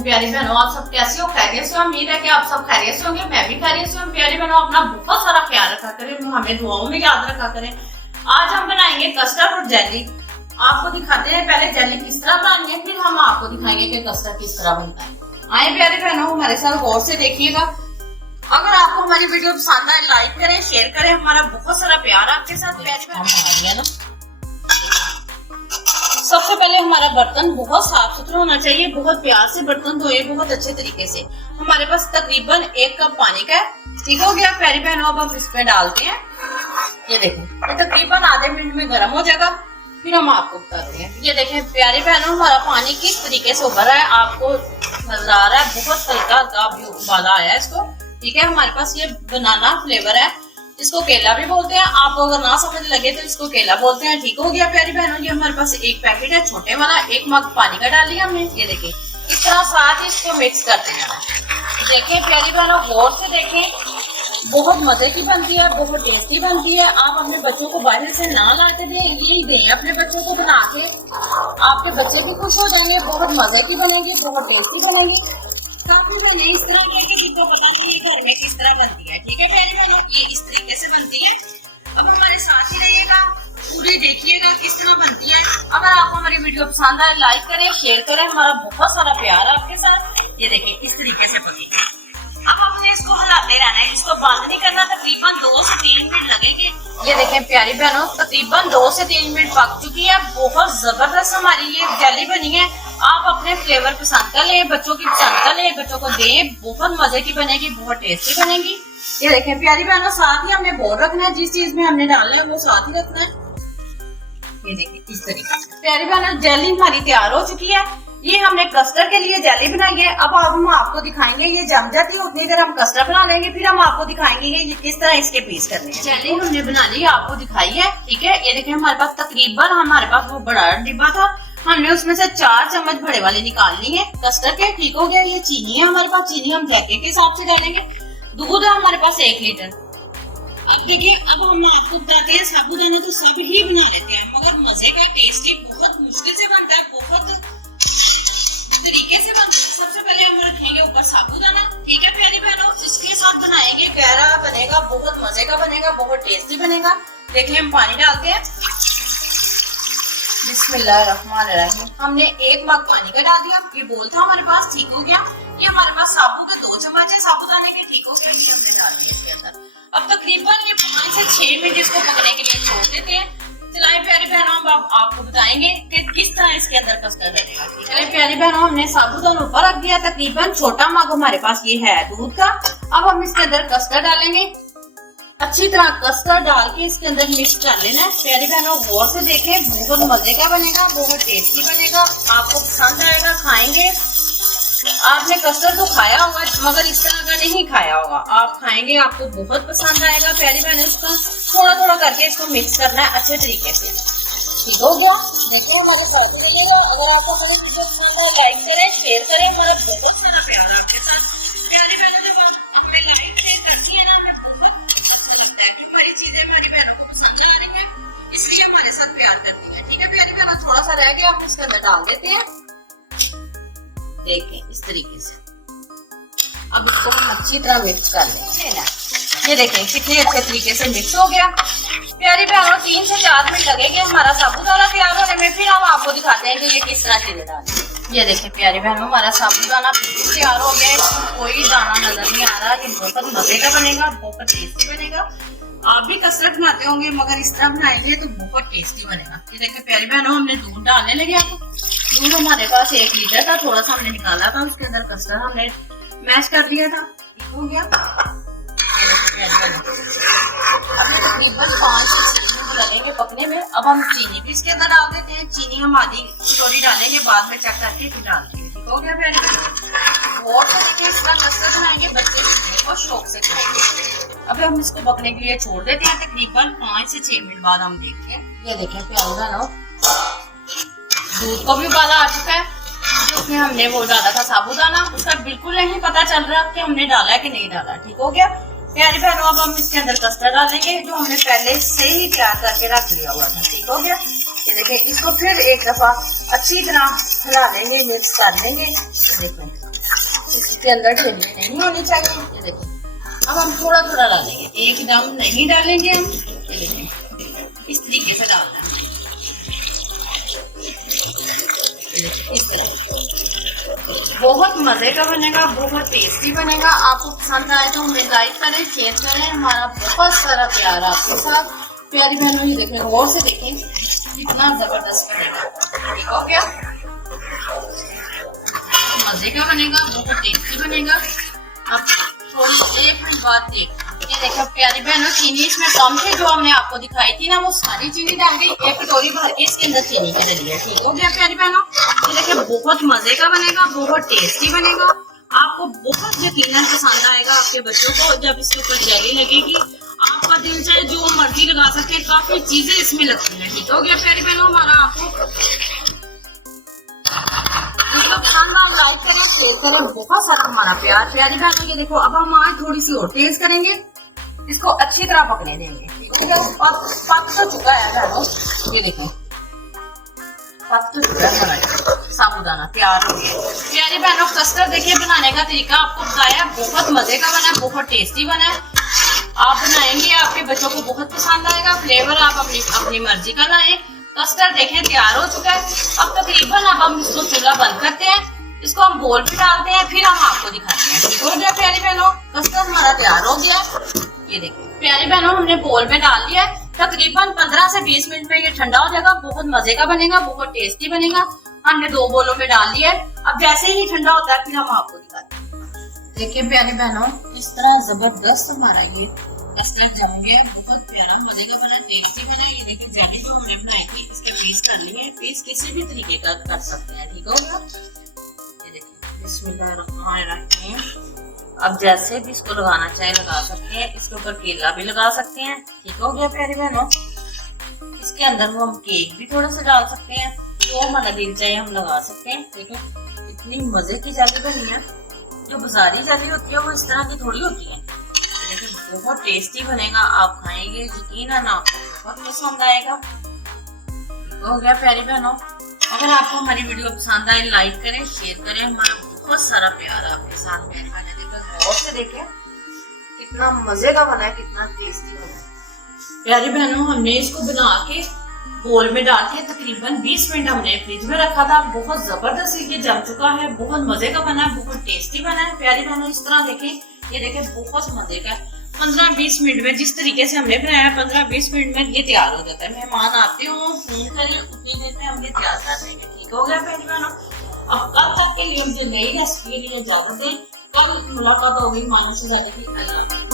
वालेकुम प्यारी बहनों, आप सब कैसे हो? खैरियत से हो? उम्मीद है कि आप सब खैरियत से होंगे। मैं भी खैरियत से हूँ। प्यारी बहनों, अपना बहुत सारा ख्याल रखा करें, हमें दुआओं में याद रखा करें। आज हम बनाएंगे कस्टर्ड और जेली। आपको दिखाते हैं पहले जेली किस तरह बनानी है, फिर हम आपको दिखाएंगे कि कस्टर्ड किस तरह बनता है। आए प्यारी बहनों, हमारे साथ गौर से देखिएगा। अगर आपको हमारी वीडियो पसंद आए, लाइक करें, शेयर करें। हमारा बहुत सारा प्यार आपके साथ। प्यारी बहनों, सबसे पहले हमारा बर्तन बहुत साफ सुथरा होना चाहिए। बहुत प्यार से बर्तन धोए, बहुत अच्छे तरीके से। हमारे पास तकरीबन 1 कप पानी का है। ठीक हो गया प्यारी बहनों, अब हम इसमें डालते हैं। ये देखें, ये तकरीबन आधे मिनट में गर्म हो जाएगा, फिर हम आपको बताते हैं। ये देखें प्यारी बहनों, हमारा पानी किस तरीके से उबल रहा है, आपको नजर आ रहा है। बहुत हल्का हल्का अभी उबाला आया है इसको। ठीक है, हमारे पास ये बनाना फ्लेवर है, इसको केला भी बोलते हैं। आपको अगर ना समझ लगे तो इसको केला बोलते हैं। ठीक हो गया प्यारी बहनों, ये हमारे पास एक पैकेट है छोटे वाला। 1 मग पानी का डाल लिया हमने। ये देखिए, इस तरह साथ ही इसको मिक्स करते हैं। देखिए प्यारी बहनों, गौर से देखें, बहुत मजे की बनती है, बहुत टेस्टी बनती है। आप अपने बच्चों को बाहर से ना लाते दें, यही दें अपने बच्चों को बना के। आपके बच्चे भी खुश हो जाएंगे। बहुत मजे की बनेगी, बहुत टेस्टी बनेगी। काफी मैंने इस तरह के जिनको पता नहीं है घर में किस तरह बनती है। ठीक है प्यारी बहनों, ये इस तरीके से बनती है। अब हमारे साथ ही रहिएगा, पूरी देखिएगा किस तरह बनती है। अगर आपको हमारी वीडियो पसंद आए, लाइक करें, शेयर करें। हमारा बहुत सारा प्यार है आपके साथ। ये देखिए इस तरीके से बनेगी। अब हमने इसको हिलाते रहना है, इसको बंद नहीं करना। तकरीबन 2 से 3 मिनट लगेंगे। ये देखें प्यारी बहनों, तकरीबन 2 से 3 मिनट पक चुकी है। बहुत जबरदस्त हमारी ये जेली बनी है। आप अपने फ्लेवर पसंद कर ले, बच्चों की पसंद कर ले, बच्चों को दें। बहुत मजे की बनेगी, बहुत टेस्टी बनेगी। ये देखें प्यारी बहनों, साथ ही हमने बोल रखना है, जिस चीज में हमने डालना है वो साथ ही रखना है। ये देखिए इस तरीके से प्यारी बहनों, जेली हमारी तैयार हो चुकी है। ये हमने कस्टर्ड के लिए जेली बनाई है। अब हम आपको दिखाएंगे, ये जम जाती है उतनी देर हम कस्टर्ड बना लेंगे, फिर हम आपको दिखाएंगे ये किस तरह इसके पीस करने हैं। जेली हमने बना ली, आपको दिखाई है। ठीक है, ये देखिए हमारे पास तकरीबन हमारे पास वो बड़ा डिब्बा था, हमने उसमें से 4 चम्मच बड़े वाले निकाल लिए कस्टर्ड के। ठीक हो गया। ये चीनी है हमारे पास, चीनी हम जाके के हिसाब से डालेंगे। दूध है हमारे पास 1 लीटर। अब देखिए, अब हम आपको बताते हैं, साबूदाना तो सब ही बना लेते हैं, मगर मजे का टेस्टी बहुत मुश्किल से बनता है, बहुत तरीके से बनता है। सबसे पहले हम रखेंगे ऊपर साबूदाना। ठीक है प्यारी बहनों, इसके साथ बनाएंगे, गहरा बनेगा, बहुत मजे का बनेगा, बहुत टेस्टी बनेगा। देखिए हम पानी डालते हैं। बिस्मिल्लाहिर्रहमानिर्रहीम। हमने 1 मग पानी का डाल दिया। ये बोल था हमारे पास। ठीक हो गया। ये हमारे पास साबू के 2 चम्मच है साबूदाने के। ठीक हो गया, ये हमने डाल दिया इसके अंदर। अब तकरीबन ये 5 से 6 मिनट इसको पकने के लिए छोड़ देते हैं। चलाएं प्यारी बहनों, अब आपको बताएंगे कि किस तरह इसके अंदर कस्टर्ड डलेगा। चलिए प्यारी बहनों, हमने साबूदाना ऊपर रख दिया। तकरीबन छोटा मग हमारे पास ये है दूध का। अब हम इसके अंदर कस्टर्ड डालेंगे। अच्छी तरह कस्टर्ड डाल के इसके अंदर मिक्स कर लेना है। प्यारी बहनों गौर से देखें, बहुत मजे का बनेगा, बहुत टेस्टी बनेगा, आपको पसंद आएगा। खाएंगे, आपने कस्टर्ड तो खाया होगा मगर इस तरह का नहीं खाया होगा। आप खाएंगे, आपको बहुत पसंद आएगा। प्यारी बहनों, इसको थोड़ा थोड़ा करके इसको मिक्स करना है अच्छे तरीके से। ठीक हो गया। देखिए हमारे साथ रहिएगा। अगर आपको हमारी वीडियो पसंद आए, लाइक करें, शेयर करें। हमारा बहुत सारा प्यार आपके साथ। प्यारी बहनों, जब आप हमें लाइक शेयर करती है ना, हमें बहुत अच्छा लगता है कि हमारी चीजें हमारी बहनों को पसंद आ रही है, इसलिए हमारे साथ प्यार करती है। ठीक है प्यारी बहनों, थोड़ा सा रह गया, हम इसके अंदर डाल देते हैं। देखें इस तरीके से। अब इसको हम अच्छी तरह मिक्स कर लेंगे। ये देखें कितने अच्छे तरीके से मिक्स हो गया। प्यारी बहनों, 3 से 4 मिनट लगेंगे हमारा साबूदाना तैयार होने में, फिर हम आपको दिखाते हैं कि ये किस तरह चीजें डालें। ये देखें प्यारी बहनों, हमारा साबूदाना बिल्कुल तैयार हो गया, कोई दाना नजर नहीं आ रहा। ये बहुत मजे का बनेगा, बहुत टेस्टी बनेगा। आप भी कस्टर्ड बनाते होंगे, मगर इस तरह बनाएंगे तो बहुत टेस्टी बनेगा। ये देखें प्यारी बहनों, हमने दूध डालने लगे। आपको दूध हमारे पास 1 लीटर था, थोड़ा सा हमने निकाला था, उसके अंदर कस्टर्ड हमने मैश कर दिया था। ठीक हो गया। तकरीबन 5 से 6 मिनट लगेंगे पकने में। अब हम चीनी भी इसके अंदर डाल देते हैं। चीनी हम आधी कटोरी डालेंगे, बाद में चेक करके फिर डालेंगे। ठीक हो गया प्यारी बहनों, और से देखिए इस तरह कस्टर्ड बनाएंगे, बच्चे भी बहुत शौक से खाएंगे। अब हम इसको पकने के लिए छोड़ देते हैं। तकरीबन 5 से 6 मिनट बाद हम देखते हैं। ये देखें प्यारी बहनों, दूध को भी उबाला आ चुका है। उसमें हमने वो डाला था साबूदाना, उसका बिल्कुल नहीं पता चल रहा कि हमने डाला है कि नहीं डाला। ठीक हो गया प्यारी बहनों, अब हम इसके अंदर कस्टर्ड डालेंगे जो हमने पहले से ही तैयार करके रख लिया हुआ था। ठीक हो गया। ये देखिए, इसको फिर एक दफा अच्छी तरह हिला लेंगे, मिक्स कर लेंगे। देखो इसके अंदर ठेलियां नहीं होनी चाहिए। ये देखिए अब हम थोड़ा थोड़ा डालेंगे, एकदम नहीं डालेंगे हम। ये देखिए इस तरीके से डालना है, इस तरह। बहुत मजे का बनेगा, बहुत टेस्टी बनेगा। आपको पसंद आए तो हमें लाइक करें, शेयर करें। हमारा बहुत सारा प्यार आपके साथ। प्यारी बहनों ये देखें, गौर से देखें कितना जबरदस्त बनेगा। ठीक हो गया, मजे का बनेगा, बहुत टेस्टी बनेगा। अब थोड़ी एक मिनट बाद ये देखो प्यारी बहनों, चीनी इसमें कम थी जो हमने आपको दिखाई थी ना, वो सारी चीनी डाल गई। एक कटोरी भर के इसके अंदर चीनी के डाली है। ठीक हो गया प्यारी बहनों, ये देखिए बहुत मजे का बनेगा, बहुत टेस्टी बनेगा। आपको बहुत यकीनन पसंद आएगा आपके बच्चों को। जब इसके ऊपर जेली लगेगी, आपका दिल चाहे जो मर्जी लगा सकते हैं, काफी चीजें इसमें लगती हैं। ठीक हो गया प्यारी बहनों, हमारा आपको पसंद आए लाइक करें, शेयर करें। बहुत सारा हमारा प्यार। प्यारी बहनों ये देखो, अब हम आज थोड़ी सी और टेस्ट करेंगे, इसको अच्छी तरह पकने देंगे। ठीक है, और पक तो चुका है बहनों, ये देखो पक तो चुका है हमारा साबुदाना, तैयार हो गया। प्यारी बहनों कस्टर्ड देखिए बनाने का तरीका आपको बताया, बहुत मजे का बना, बहुत टेस्टी बना। आप बनाएंगे, आपके बच्चों को बहुत पसंद आएगा। फ्लेवर आप अपनी मर्जी का लाएं। कस्टर्ड देखें तैयार हो चुका है। अब तकरीबन अब हम इसको चूल्हा बंद करते हैं, इसको हम बोल पे डालते हैं, फिर हम आपको दिखाते हैं। ठीक हो गया प्यारी बहनों, कस्टर्ड हमारा तैयार हो गया। ये देखिए प्यारी बहनों, हमने बोल में डाल दिया। तकरीबन 15 से 20 मिनट में ये ठंडा हो जाएगा। बहुत मजे का बनेगा, बहुत टेस्टी बनेगा। हमने 2 बोलों में डाल दिया। अब जैसे ही ठंडा होता है फिर हम आपको दिखाते हैं। देखिए प्यारी बहनों, इस तरह जबरदस्त हमारा ये कस्टर्ड जम गया, बहुत प्यारा मजे का बना, टेस्टी बना। ये देखिए जेली जो हमने बनाई थी, इसका पीस कर लिए। पीस किसी भी तरीके का कर सकते हैं। ठीक होगा, ये देखिए बिस्मिल्लाहिर्रहमानिर्रहीम। अब जैसे भी इसको लगाना चाहे लगा सकते हैं। इसके ऊपर केला भी लगा सकते हैं। ठीक हो गया प्यारी बहनों, इसके अंदर हम केक भी थोड़ा सा डाल सकते हैं, जो हमारा दिल चाहे हम लगा सकते हैं। ठीक है, इतनी मजे की जेली बनी है। जो बाजारी जेली होती है वो इस तरह की थोड़ी होती है। बहुत टेस्टी बनेगा, आप खाएंगे यकीन है ना, आपको बहुत पसंद आएगा। हो गया प्यारी बहनों, अगर आपको हमारी वीडियो पसंद आए लाइक करें, शेयर करें। हमारा बहुत सारा प्यार आपके साथ। प्यारी बहनें गौर से देखें कितना मजे का बना है, कितना टेस्टी बना है। प्यारी बहनों, हमने इसको बना के बोल में डाल के तकरीबन 20 मिनट हमने फ्रिज में रखा था। बहुत जबरदस्त ये जम चुका है, बहुत मजे का बना है, बहुत टेस्टी बना है। प्यारी बहनों इस तरह देखें, ये देखें बहुत मजे का। 15-20 मिनट में, जिस तरीके से हमने बनाया 15-20 मिनट में ये तैयार हो जाता है। मेहमान आते हो फोन करें, उतनी देर में हम ये तैयार कर देंगे। ठीक हो गया प्यारी बहनों, अब कल तक के लिए मुझे नई रेसिपी इजाजत दें। कल मुलाकात होगी मानो से ज्यादा की।